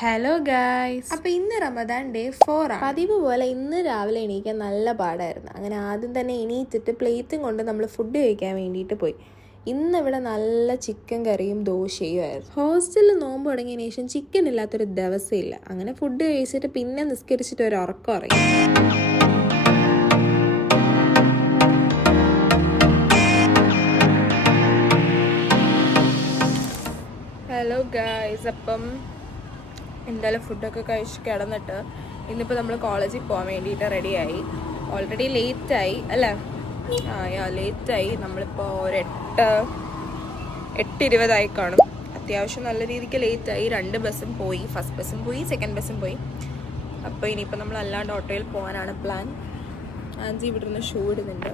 Hello guys, അപ്പോൾ ഇന്ന് Ramadan day 4 ആണ്. പതിവ് പോലെ ഇന്ന് രാവിലെ എണീക്കാൻ നല്ല പാടായിരുന്നു. അങ്ങനെ ആദ്യം തന്നെ എണീറ്റിട്ട് പ്ലേറ്റും കൊണ്ട് നമ്മൾ ഫുഡ് കഴിക്കാൻ വേണ്ടിയിട്ട് പോയി. ഇന്നിവിടെ നല്ല ചിക്കൻ കറിയും ദോശയും ആയിരുന്നു. ഹോസ്റ്റലിൽ നോമ്പ് തുടങ്ങിയതിന് ശേഷം ചിക്കൻ ഇല്ലാത്തൊരു ദിവസമില്ല. അങ്ങനെ ഫുഡ് കഴിച്ചിട്ട് പിന്നെ നിസ്കരിച്ചിട്ട് ഒരു ഉറക്കം ഇറങ്ങി. ഹലോ ഗായ്സ്, അപ്പം എന്തായാലും ഫുഡൊക്കെ കഴിച്ച് കിടന്നിട്ട് ഇന്നിപ്പോൾ നമ്മൾ കോളേജിൽ പോകാൻ വേണ്ടിയിട്ട് റെഡിയായി. ഓൾറെഡി ലേറ്റായി അല്ലേ? ലേറ്റായി. നമ്മളിപ്പോൾ ഒരു 8:20 കാണും. അത്യാവശ്യം നല്ല രീതിക്ക് ലേറ്റായി. 2 ബസ്സും പോയി. ഫസ്റ്റ് ബസ്സും പോയി, സെക്കൻഡ് ബസ്സും പോയി. അപ്പോൾ ഇനിയിപ്പോൾ നമ്മൾ അല്ലാണ്ട് ഓട്ടോയിൽ പോകാനാണ് പ്ലാൻ. ആൻജി ഇവിടെ നിന്ന് ഷൂ ഇടുന്നുണ്ട്.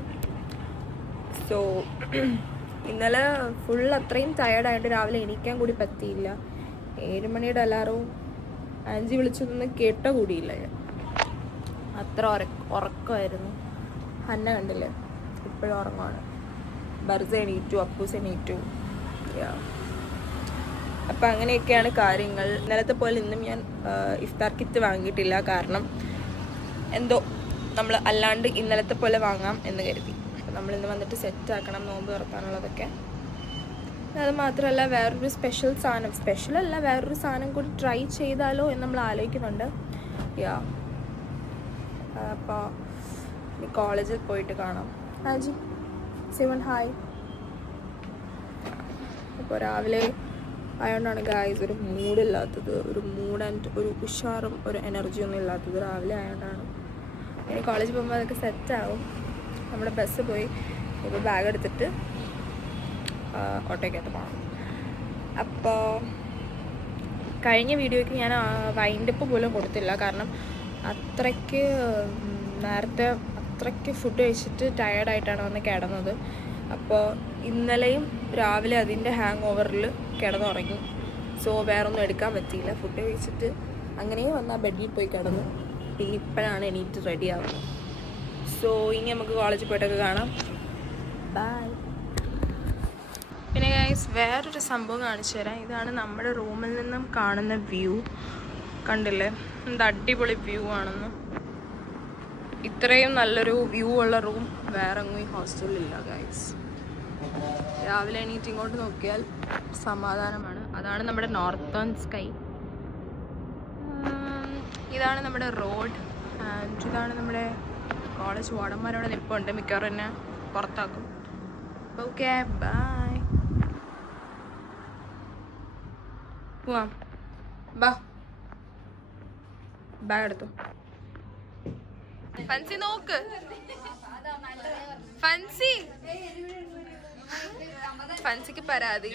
സോ ഇന്നലെ ഫുൾ അത്രയും ടയേർഡായിട്ട് രാവിലെ എണീക്കാൻ കൂടി പറ്റിയില്ല. 7 മണിയുടെ അലാറവും ആൻജി വിളിച്ചതൊന്നും കേട്ട കൂടിയില്ല ഞാൻ. അത്ര ഉറക്കമായിരുന്നു. ഹന്ന കണ്ടില്ലേ, ഇപ്പോഴും ഉറങ്ങുവാണ്. ബർസ എണീറ്റു, അപ്പൂസ് എണീറ്റു. അപ്പം അങ്ങനെയൊക്കെയാണ് കാര്യങ്ങൾ. ഇന്നലത്തെ പോലെ ഇന്നും ഞാൻ ഇഫ്താർ കിറ്റ് വാങ്ങിയിട്ടില്ല. കാരണം എന്തോ നമ്മൾ അല്ലാണ്ട് ഇന്നലത്തെ പോലെ വാങ്ങാം എന്ന് കരുതി. അപ്പം നമ്മളിന്ന് വന്നിട്ട് സെറ്റാക്കണം നോമ്പ് തുറക്കാനുള്ളതൊക്കെ. അത് മാത്രമല്ല വേറൊരു സ്പെഷ്യലല്ല വേറൊരു സാധനം കൂടി ട്രൈ ചെയ്താലോ എന്ന് നമ്മൾ ആലോചിക്കുന്നുണ്ട്. അപ്പോൾ ഈ കോളേജിൽ പോയിട്ട് കാണാം. ആജി സിവൺ ഹായ്. അപ്പോൾ രാവിലെ ആയതുകൊണ്ടാണ് ഗായ്സ് ഒരു മൂഡില്ലാത്തത്. ഒരു മൂഡ് ആൻഡ് ഒരു ഉഷാറും ഒരു എനർജിയൊന്നും ഇല്ലാത്തത് രാവിലെ ആയതുകൊണ്ടാണ്. ഇനി കോളേജിൽ പോകുമ്പോൾ അതൊക്കെ സെറ്റാവും. നമ്മുടെ ബസ് പോയി ഇപ്പോൾ ബാഗ് എടുത്തിട്ട് ഓട്ടോയ്ക്കകത്ത് പോകണം. അപ്പോൾ കഴിഞ്ഞ വീഡിയോയ്ക്ക് ഞാൻ വൈൻഡപ്പ് പോലും കൊടുത്തില്ല. കാരണം നേരത്തെ അത്രയ്ക്ക് ഫുഡ് കഴിച്ചിട്ട് ടയേർഡായിട്ടാണ് വന്ന് കിടന്നത്. അപ്പോൾ ഇന്നലെയും രാവിലെ അതിൻ്റെ ഹാങ് ഓവറിൽ കിടന്നുറങ്ങി. സോ വേറൊന്നും എടുക്കാൻ പറ്റിയില്ല. ഫുഡ് കഴിച്ചിട്ട് അങ്ങനെയും വന്ന് ആ ബെഡിൽ പോയി കിടന്നു. പിന്നെ ഇപ്പോഴാണ് എണീറ്റ് റെഡി ആവുന്നത്. സോ ഇനി നമുക്ക് കോളേജിൽ പോയിട്ടൊക്കെ കാണാം. ബൈ. പിന്നെ ഗൈസ് വേറൊരു സംഭവം കാണിച്ചു തരാം. ഇതാണ് നമ്മുടെ റൂമിൽ നിന്നും കാണുന്ന വ്യൂ. കണ്ടില്ലേ എന്ത് അടിപൊളി വ്യൂ ആണെന്ന്. ഇത്രയും നല്ലൊരു വ്യൂ ഉള്ള റൂം വേറെ എങ്ങും ഈ ഹോസ്റ്റലിലില്ല ഗൈസ്. രാവിലെ എണീറ്റ് ഇങ്ങോട്ട് നോക്കിയാൽ സമാധാനമാണ്. അതാണ് നമ്മുടെ നോർത്തേൺ സ്കൈ. ഇതാണ് നമ്മുടെ റോഡ് ആൻഡ് ഇതാണ് നമ്മുടെ കോളേജ്. വാർഡന്മാരവിടെ നിൽപ്പുണ്ട്. മിക്കവാറും എന്നെ പുറത്താക്കും. Okay bye. പോവാം. ബാഗ് എടുത്തു. ഫൻസി നോക്ക്. ഫൻസിക്ക് പരാതി.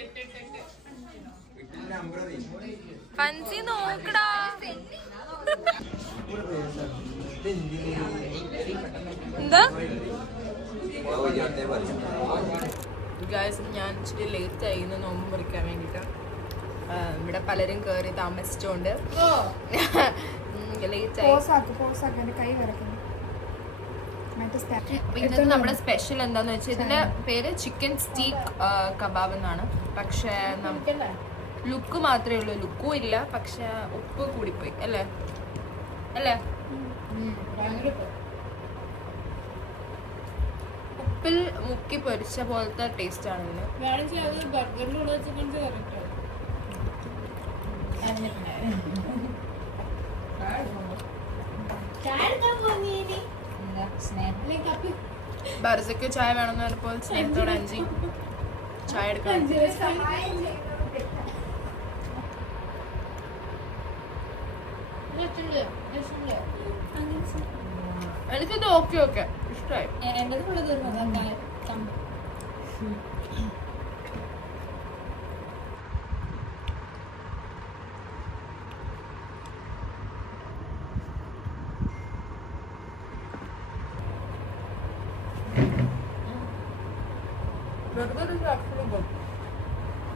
ഫൻസി നോക്കടാ. എന്താ ഗായ്സ്, ഞാൻ ഇച്ചിരി ലേറ്റ് ആയി ഇന്ന് നോമ്പ് മുറിക്കാൻ വേണ്ടിയിട്ട്. ഇവിടെ പലരും കയറി താമസിച്ചുകൊണ്ട് ലേറ്റ് ആയി. ഇന്നത്തെ നമ്മുടെ സ്പെഷ്യൽ എന്താന്ന് വെച്ചാൽ ഇതിന്റെ പേര് ചിക്കൻ സ്റ്റീക്ക് കബാബ് എന്നാണ്. പക്ഷേ ലുക്ക് മാത്രമേ ഉള്ളൂ. ലുക്കും ഇല്ല, പക്ഷെ ഉപ്പ് കൂടിപ്പോയി അല്ലേ ഉപ്പിൽ മുക്കി പൊരിച്ച പോലത്തെ ടേസ്റ്റ് ആണ് ഇതിന്. ബർസയ്ക്ക് ചായ വേണമെന്ന് പറഞ്ഞപ്പോൾ സ്നേഹത്തോടെ അഞ്ചി ചായ എടുക്കാം. എനിക്കിത് ഓക്കെ ഇഷ്ടമായി.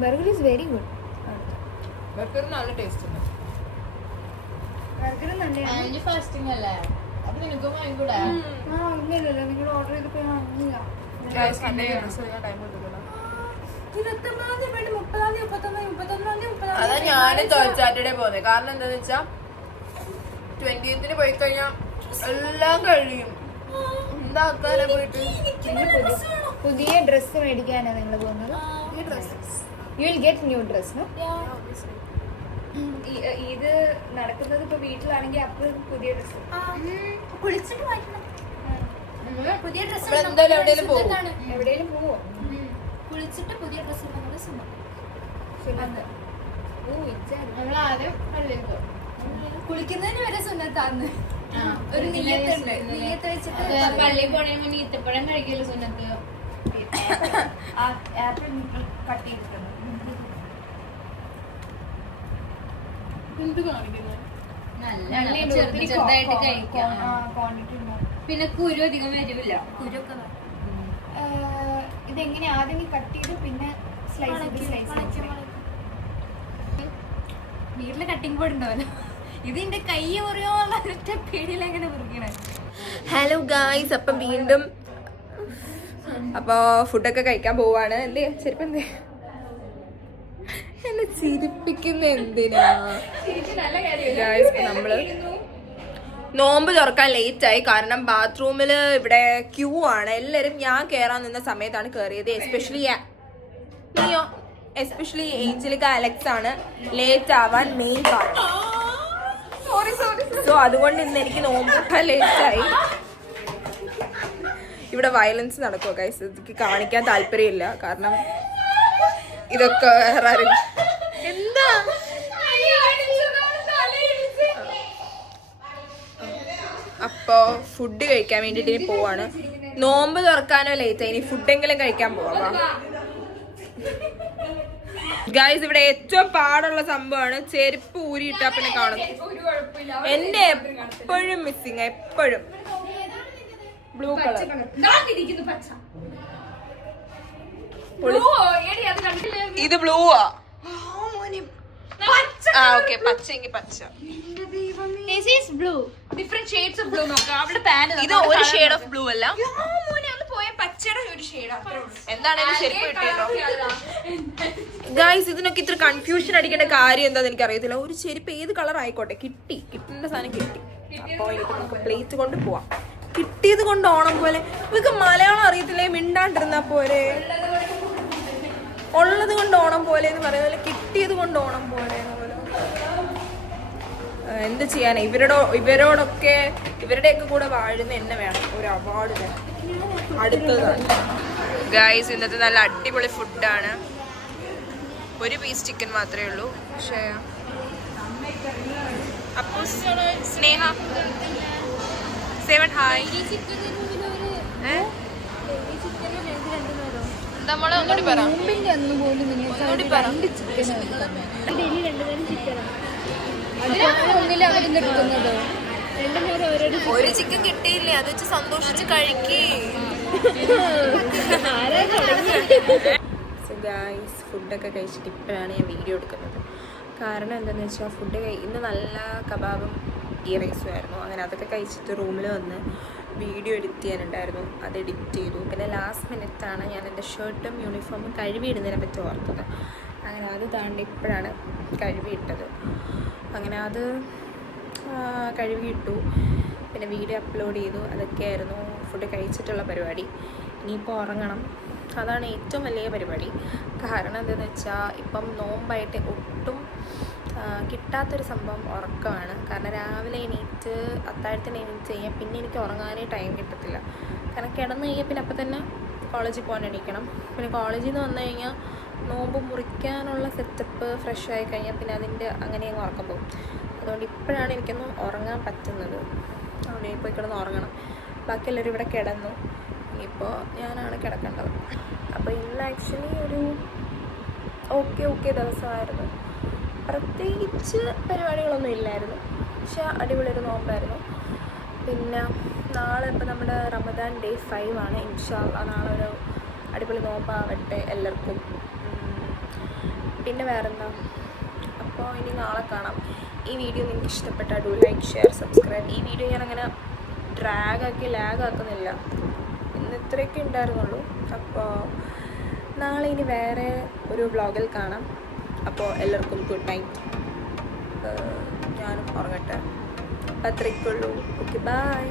Burger is very good. Burger നല്ല ടേസ്റ്റ് ഉണ്ട്. ഫാസ്റ്റിംഗ് അല്ലേ? അപ്പൊ നിനക്ക് വാങ്ങിക്കൂടെ? ഇല്ലല്ലോ, നിങ്ങൾ ഓർഡർ ചെയ്തപ്പോ ടൈം അതാ ഞാനും സാറ്റർഡേ പോകുന്നത്. കാരണം എന്താന്ന് വെച്ചാ 20th പോയി കഴിഞ്ഞാൽ എല്ലാം കഴിയും. എന്താക്കാനാ പോയിട്ട് പുതിയ ഡ്രസ്സ് മേടിക്കാനാണ് നിങ്ങൾ പോകുന്നത്? You will get new dress. ഇത് നടക്കുന്നത് ഇപ്പൊ വീട്ടിലാണെങ്കിൽ അപ്പൊ പുതിയ ഡ്രസ് കുളിച്ചിട്ട് മാറ്റണം. പുതിയ ഡ്രസ് എന്തായാലും എവിടെയെങ്കിലും പോകും. എവിടെയെങ്കിലും പോവോ? കുളിച്ചിട്ട് പുതിയ ഡ്രസ് നമ്മൾ ആദ്യം കുളിക്കുന്നതിന് വരെ സുന്നത്താന്ന് ഒരു നിയത്തുണ്ട്. നിയത്ത് വെച്ചിട്ട് പള്ളിയിൽ പോണേ മുന്നേ ഈത്തപ്പഴം കഴിക്കല്ലോ സുന്നത്ത്. ആപ്പിൾ കട്ട് ചെയ്തിട്ടുണ്ട്. ചെറുതായിട്ട് കഴിക്കാം. ക്വാണ്ടിറ്റി ഉണ്ടാവും. പിന്നെ കുരു അധികം വരില്ല. കുരുക്കെ ഇതെങ്ങനെ ആദ്യം കട്ട് ചെയ്ത് പിന്നെ സ്ലൈസ് വീട്ടില് കട്ടിംഗ് ബോർഡ് ഉണ്ടാവല്ലോ. ഇതിന്റെ കൈ മുറിയോന്നുള്ള ഒറ്റ പേടിയിൽ എങ്ങനെ മുറിക്കണേ. ഹലോ ഗായ്സ്, അപ്പം വീണ്ടും ഫുഡൊക്കെ കഴിക്കാൻ പോവാണ്. എന്തേ ചെരുപ്പ് എന്തേ എന്നെ ചിരിപ്പിക്കുന്ന എന്തിനാ ഗായ്സ്? നമ്മള് നോമ്പ് തുറക്കാൻ ലേറ്റ് ആയി. കാരണം ബാത്റൂമില് ഇവിടെ ക്യൂ ആണ്. എല്ലാരും ഞാൻ കേറാൻ നിന്ന സമയത്താണ് കേറിയത്. എസ്പെഷ്യലി ഏഞ്ചലിക്ക അലക്സ് ആണ് ലേറ്റ് ആവാൻ മെയിൻ കാരണം. സോ അതുകൊണ്ട് ഇന്ന് എനിക്ക് നോമ്പ് ലേറ്റ് ആയി. ഇവിടെ വയലൻസ് നടക്കുമോ ഗൈസ്? എനിക്ക് കാണിക്കാൻ താല്പര്യമില്ല. കാരണം ഇതൊക്കെ വേറെ എന്താ അപ്പോ ഫുഡ് കഴിക്കാൻ വേണ്ടിട്ട് ഇനി പോവാണ്. നോമ്പ് തുറക്കാനോ ലേറ്റ് ആയി. ഇനി ഫുഡെങ്കിലും കഴിക്കാൻ പോവാം. ഗൈസ്, ഇവിടെ ഏറ്റവും പാടുള്ള സംഭവമാണ് ചെരുപ്പ് ഊരിയിട്ടാ പിന്നെ കാണുന്നത്. എന്നെ എപ്പോഴും മിസ്സിങ്, എപ്പോഴും. ബ്ലൂ കളർ ഇത് ബ്ലൂവാ. ആ ഓക്കെ, പച്ചയെങ്കിൽ പച്ച. ഇത് ഒരു ഷെയ്ഡ് ഓഫ് ബ്ലൂ അല്ല. എന്താണേലും ചെരുപ്പ് കിട്ടിയല്ലോ ഗൈസ്. ഇതിനൊക്കെ ഇത്ര കൺഫ്യൂഷൻ അടിക്കേണ്ട കാര്യം എന്താന്ന് എനിക്ക് അറിയത്തില്ല. ഒരു ചെരുപ്പ് ഏത് കളർ ആയിക്കോട്ടെ, കിട്ടേണ്ട സാധനം കിട്ടി. അപ്പൊ എനിക്ക് നമുക്ക് പ്ലേറ്റ് കൊണ്ട് പോവാം. കിട്ടിയത് കൊണ്ട് ഓണം പോലെ. ഇവർക്ക് മലയാളം അറിയത്തില്ലേ? മിണ്ടാണ്ടിരുന്നാ പോരെ. ഉള്ളത് കൊണ്ട് ഓണം പോലെ എന്ന് പറയുന്നത് കിട്ടിയത് കൊണ്ട് ഓണം പോലെ എന്ന് പോലെ. എന്ത് ചെയ്യാനാ? ഇവരോടൊക്കെ ഇവരുടെയൊക്കെ കൂടെ വാഴുന്ന എന്നെ വേണം ഒരു അവാർഡ് വേണം. അടുത്തതാണ് ഗൈസ്. ഇന്നത്തെ നല്ല അടിപൊളി ഫുഡാണ്. ഒരു പീസ് ചിക്കൻ മാത്രമേ ഉള്ളൂ. പക്ഷേ അപ്പോ സ്നേഹ സേവൻ ഹായ്. എന്താ മോളെ ഒന്നുകൂടി പറ. ഒന്നുകൂടി പറ. ഒരു ചിക്കൻ കിട്ടിയില്ലേ? അത് വെച്ച് സന്തോഷിച്ച് കഴിക്കേ. ഗൈസ്, ഫുഡൊക്കെ കഴിച്ചിട്ട് ഇപ്പോഴാണ് ഞാൻ വീഡിയോ എടുക്കുന്നത്. കാരണം എന്താണെന്ന് വെച്ചാൽ ഇന്ന് നല്ല കബാബും ഗീ റൈസും ആയിരുന്നു. അങ്ങനെ അതൊക്കെ കഴിച്ചിട്ട് റൂമിൽ വന്ന് വീഡിയോ എഡിറ്റ് ചെയ്യാനുണ്ടായിരുന്നു. അത് എഡിറ്റ് ചെയ്തു. പിന്നെ ലാസ്റ്റ് മിനിറ്റാണ് ഞാൻ എൻ്റെ ഷർട്ടും യൂണിഫോമും കഴുകിയിടുന്നതിനെ പറ്റി ഓർത്തത്. അങ്ങനെ അത് താണ്ടി ഇപ്പോഴാണ് കഴുകിയിട്ടത്. അങ്ങനെ അത് കഴുകിയിട്ടു. പിന്നെ വീഡിയോ അപ്ലോഡ് ചെയ്തു. അതൊക്കെയായിരുന്നു ഫുഡ് കഴിച്ചിട്ടുള്ള പരിപാടി. ഇനിയിപ്പോൾ ഉറങ്ങണം. അതാണ് ഏറ്റവും വലിയ പരിപാടി. കാരണം എന്താണെന്ന് വെച്ചാൽ ഇപ്പം നോമ്പായിട്ട് ഒട്ടും കിട്ടാത്തൊരു സംഭവം ഉറക്കമാണ്. കാരണം രാവിലെ എണീറ്റ് അത്താഴത്തിന് എണീറ്റ് കഴിഞ്ഞാൽ പിന്നെ എനിക്ക് ഉറങ്ങാനേ ടൈം കിട്ടത്തില്ല. കാരണം കിടന്നു കഴിഞ്ഞാൽ പിന്നെ അപ്പം തന്നെ കോളേജിൽ പോകാൻ എണീക്കണം. പിന്നെ കോളേജിൽ നിന്ന് വന്നു കഴിഞ്ഞാൽ നോമ്പ് മുറിക്കാനുള്ള സെറ്റപ്പ് ഫ്രഷ് ആയി കഴിഞ്ഞാൽ പിന്നെ അതിൻ്റെ അങ്ങനെ അങ്ങ് ഉറക്കം പോകും. അതുകൊണ്ട് ഇപ്പോഴാണ് എനിക്കൊന്ന് ഉറങ്ങാൻ പറ്റുന്നത്. അവിടെ പോയി കിടന്ന് ഉറങ്ങണം. ബാക്കി എല്ലാവരും ഇവിടെ കിടന്നു. ഇനിയിപ്പോൾ ഞാനാണ് കിടക്കേണ്ടത്. അപ്പോൾ ഇന്ന് ആക്ച്വലി ഒരു ഓക്കെ ദിവസമായിരുന്നു. പ്രത്യേകിച്ച് പരിപാടികളൊന്നും ഇല്ലായിരുന്നു. പക്ഷേ അടിപൊളിയൊരു നോമ്പായിരുന്നു. പിന്നെ നാളെ ഇപ്പോൾ നമ്മുടെ റമദാൻ ഡേ 5 ആണ്. ഇൻഷാ അല്ലാഹ് നാളെ ഒരു അടിപൊളി നോമ്പാവട്ടെ എല്ലാവർക്കും. പിന്നെ വേറെന്താ? അപ്പോൾ ഇനി നാളെ കാണാം. ഈ വീഡിയോ നിങ്ങൾക്ക് ഇഷ്ടപ്പെട്ടാൽ ഡു ലൈക്ക്, ഷെയർ, സബ്സ്ക്രൈബ്. ഈ വീഡിയോ ഞാനങ്ങനെ ലാഗാക്കുന്നില്ല. ഇന്ന് ഇത്രയൊക്കെ ഉണ്ടായിരുന്നുള്ളൂ. അപ്പോൾ നാളെ ഇനി വേറെ ഒരു വ്ളോഗിൽ കാണാം. അപ്പോൾ എല്ലാവർക്കും ഗുഡ് നൈറ്റ്. ഞാനും ഉറങ്ങട്ടെ. അത്രയ്ക്കുള്ളൂ. Okay, by.